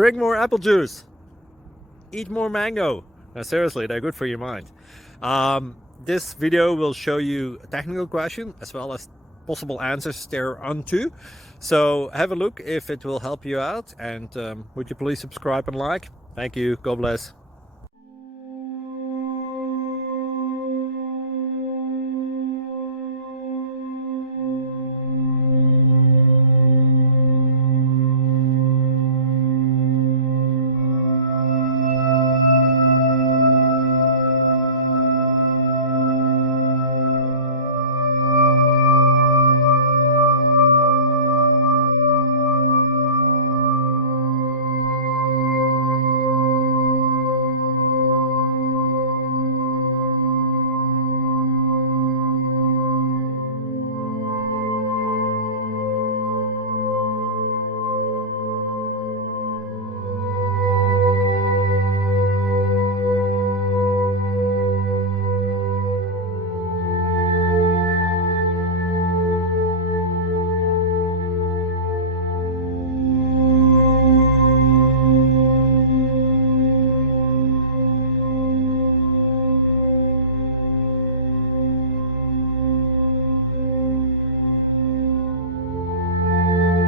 Drink more apple juice. Eat more mango. No, seriously, they're good for your mind. This video will show you a technical question as well as possible answers thereunto. So have a look if it will help you out, and would you please subscribe and like? Thank you. God bless.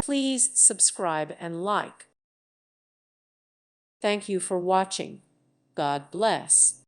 Please subscribe and like. Thank you for watching. God bless.